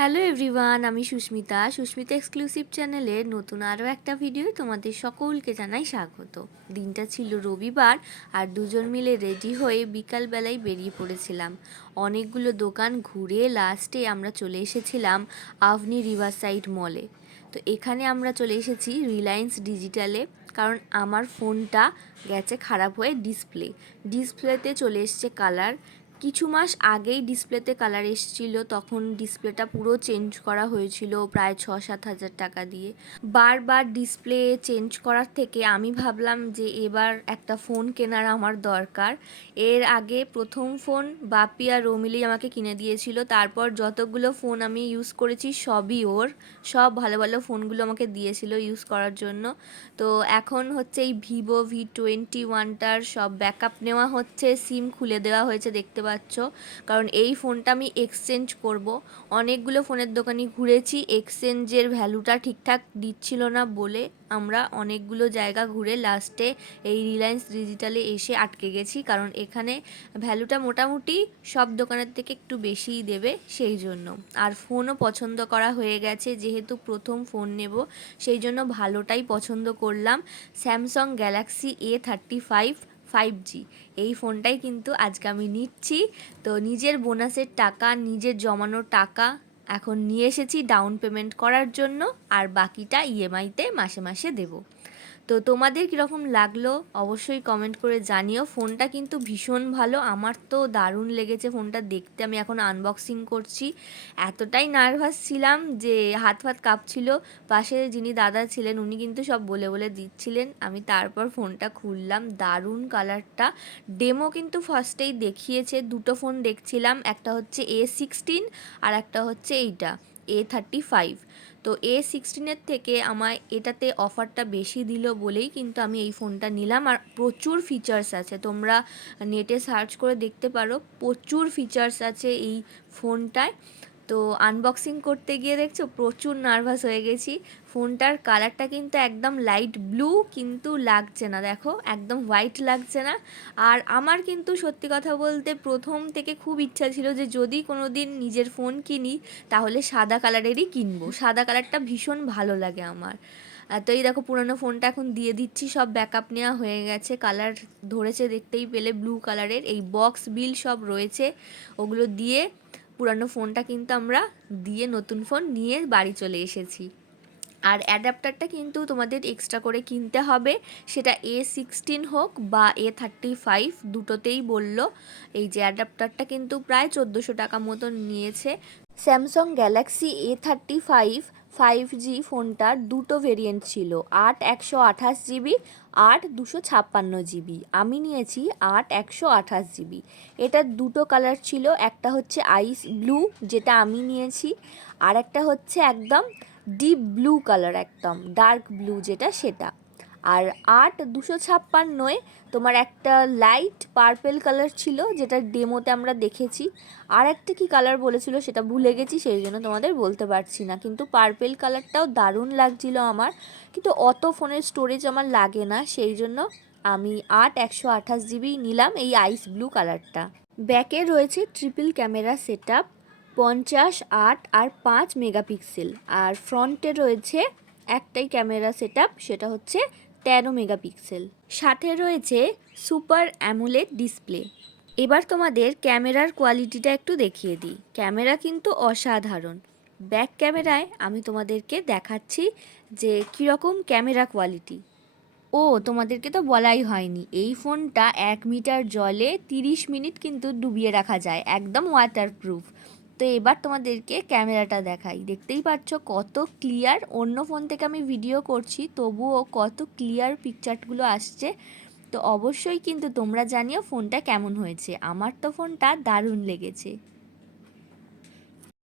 Hello everyone আমি Susmita. Susmita exclusive চ্যানেলের নতুন আরও একটা ভিডিও তোমাদের সকলকে জানাই স্বাগত। দিনটা ছিল রবিবার আর দুজন মিলে রেডি হয়ে বিকালবেলায় বেরিয়ে পড়েছিলাম। অনেকগুলো দোকান ঘুরে লাস্টে আমরা চলে এসেছিলাম আভনি রিভার সাইড মলে তো এখানে আমরা চলে এসেছি রিলায়েন্স ডিজিটালে কারণ আমার ফোনটা গেছে খারাপ হয়ে ডিসপ্লে ডিসপ্লেতে চলে এসছে কালার কিছু মাস আগেই ডিসপ্লেতে কালার এসেছিল, তখন ডিসপ্লেটা পুরো চেঞ্জ করা হয়েছিল প্রায় ছ সাত হাজার টাকা দিয়ে। বারবার ডিসপ্লে চেঞ্জ করার থেকে আমি ভাবলাম যে এবার একটা ফোন কেনার আমার দরকার। এর আগে প্রথম ফোন বাপি আর রমিলি আমাকে কিনে দিয়েছিল, তারপর যতগুলো ফোন আমি ইউজ করেছি সবই ওর, সব ভালো ভালো ফোনগুলো আমাকে দিয়েছিল ইউজ করার জন্য। তো এখন হচ্ছে এই ভিভো ভি টোয়েন্টি ওয়ানটার সব ব্যাকআপ নেওয়া হচ্ছে, সিম খুলে দেওয়া হয়েছে, দেখতে পাচ্ছ। কারণ এই ফোনটা আমি এক্সচেঞ্জ করব। অনেকগুলো ফোনের দোকানে ঘুরেছি। এক্সচেঞ্জের ভ্যালুটা ঠিকঠাক দিচ্ছিল না বলে আমরা অনেকগুলো জায়গা ঘুরে লাস্টে এই রিলায়েন্স ডিজিটালে এসে আটকে গেছি। কারণ এখানে ভ্যালুটা মোটামুটি সব দোকানের থেকে একটু বেশিই দেবে সেই জন্য। আর ফোনও পছন্দ করা হয়ে গেছে। যেহেতু প্রথম ফোন নেব, সেই জন্য ভালোটাই পছন্দ করলাম। Samsung Galaxy A thirty five five G এই ফোনটাই কিন্তু আজকে আমি নিচ্ছি। তো নিজের বোনাসের টাকা, নিজের জমানো টাকা এখন নিয়ে এসেছি ডাউন পেমেন্ট করার জন্য। আর বাকিটা ইএমআইতে মাসে মাসে দেবো। তো তোমাদের কীরকম লাগল অবশ্যই কমেন্ট করে জানিও। ফোনটা কিন্তু ভীষণ ভালো, আমার তো দারুণ লেগেছে ফোনটা দেখতে। আমি এখন আনবক্সিং করছি। এতটাই নার্ভাস ছিলাম যে হাত ফাত কাঁপছিল। পাশে যিনি দাদা ছিলেন, উনি কিন্তু সব বলে বলে দিচ্ছিলেন। আমি তারপর ফোনটা খুললাম, দারুণ কালারটা ডেমো কিন্তু ফার্স্টেই দেখিয়েছে। দুটো ফোন দেখছিলাম, একটা হচ্ছে এ সিক্সটিন আর একটা হচ্ছে এইটা। এ থার্টি ফাইভ তো এ সিক্সটিনের থেকে আমায় এটাতে অফারটা বেশি দিল বলেই কিন্তু আমি এই ফোনটা নিলাম। আর প্রচুর ফিচার্স আছে। তোমরা নেটে সার্চ করে দেখতে পারো, প্রচুর ফিচার্স আছে এই ফোনটায় তো আনবক্সিং করতে গিয়ে দেখছ প্রচুর নার্ভাস হয়ে গেছি। ফোনটার কালারটা কিন্তু একদম লাইট ব্লু কিন্তু লাগছে না, দেখো একদম হোয়াইট লাগছে না। আর আমার কিন্তু সত্যি কথা বলতে প্রথম থেকে খুব ইচ্ছা ছিল যে যদি কোনো দিন নিজের ফোন কিনি, তাহলে সাদা কালারেরই কিনবো। সাদা কালারটা ভীষণ ভালো লাগে আমার। তো এই দেখো পুরনো ফোনটা এখন দিয়ে দিচ্ছি, সব ব্যাকআপ নেওয়া হয়ে গেছে। কালার ধরেছে দেখতেই পেলে ব্লু কালারের এই বক্স বিল সব রয়েছে, ওগুলো দিয়ে পুরানো ফোনটা কিন্তু আমরা দিয়ে নতুন ফোন নিয়ে বাড়ি চলে এসেছি। আর অ্যাডাপ্টারটা কিন্তু তোমাদের এক্সট্রা করে কিনতে হবে। সেটা এ সিক্সটিন হোক বা এ থার্টি ফাইভ দুটোতেই বলল। এই যে অ্যাডাপ্টারটা কিন্তু প্রায় চোদ্দোশো টাকা মতন নিয়েছে। Samsung Galaxy A thirty five five G ফোনটার দুটো ভেরিয়েন্ট ছিল, আট একশো আঠাশ জিবি, আট দুশো ছাপ্পান্ন জিবি। আমি নিয়েছি আট একশো আঠাশ জিবি। এটার দুটো কালার ছিল, একটা হচ্ছে আইস ব্লু যেটা আমি নিয়েছি, আর একটা হচ্ছে একদম ডিপ ব্লু কালার একদম ডার্ক ব্লু যেটা সেটা। আর আট দুশো ছাপ্পান্নয় তোমার একটা লাইট পার্পেল কালার ছিল, যেটা ডেমোতে আমরা দেখেছি। আর একটা কী কালার বলেছিল সেটা ভুলে গেছি, সেই জন্য তোমাদের বলতে পারছি না। কিন্তু পার্পেল কালারটাও দারুণ লাগছিল আমার। কিন্তু অত ফোনের স্টোরেজ আমার লাগে না, সেই জন্য আমি আট একশো আঠাশ জিবি নিলাম এই আইস ব্লু কালারটা ব্যাকে রয়েছে ট্রিপল ক্যামেরা সেট পঞ্চাশ, আট আর পাঁচ মেগাপিক্সেল আর ফ্রন্টে রয়েছে একটাই ক্যামেরা সেট সেটা হচ্ছে তেরো মেগাপিক্সেল। সাথে রয়েছে সুপার অ্যামুলেট ডিসপ্লে। এবার তোমাদের ক্যামেরার কোয়ালিটিটা একটু দেখিয়ে দিই। ক্যামেরা কিন্তু অসাধারণ। ব্যাক ক্যামেরায় আমি তোমাদেরকে দেখাচ্ছি যে কীরকম ক্যামেরা কোয়ালিটি। ও, তোমাদেরকে তো বলাই হয়নি। এই ফোনটা এক মিটার জলে তিরিশ মিনিট কিন্তু ডুবিয়ে রাখা যায়। একদম ওয়াটারপ্রুফ তো এবার তোমাদেরকে ক্যামেরাটা দেখাই। দেখতেই পাচ্ছ কত ক্লিয়ার অন্য ফোন থেকে আমি ভিডিও করছি, তবুও কত ক্লিয়ার পিকচারগুলো আসছে। তো অবশ্যই কিন্তু তোমরা জানিও ফোনটা কেমন হয়েছে। আমার তো ফোনটা দারুণ লেগেছে।